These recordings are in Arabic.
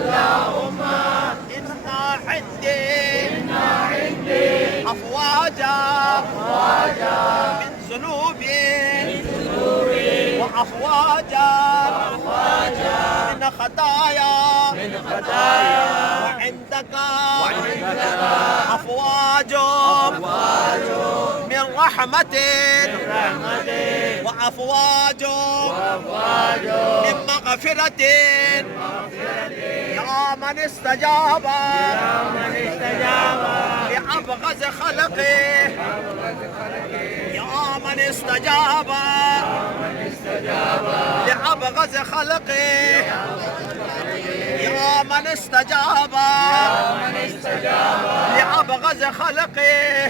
اللهم إنا عندي أفواجا من ذنوبي وأفواجا من خطايا وعندك أفواج من رحمة وأفواج من مغفرة يا من استجاب لأبغض خلقه يا من استجاب لأبغض خلقه يا من استجاب لأبغض خلقه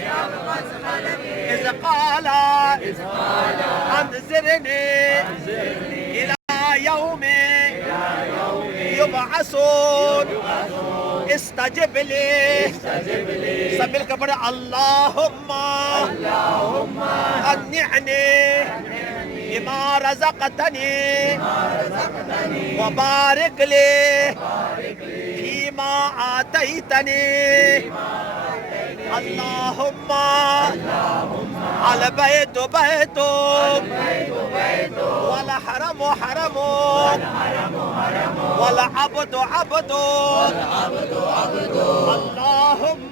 إذ قال أنذرني إلى يوم يبعثون استجب لي سبيل كبر اللهم أنعني بما رزقتني وبارك لي فيما آتيتني اللهم البيت بيتك والحرم حرمك والعبد عبدك اللهم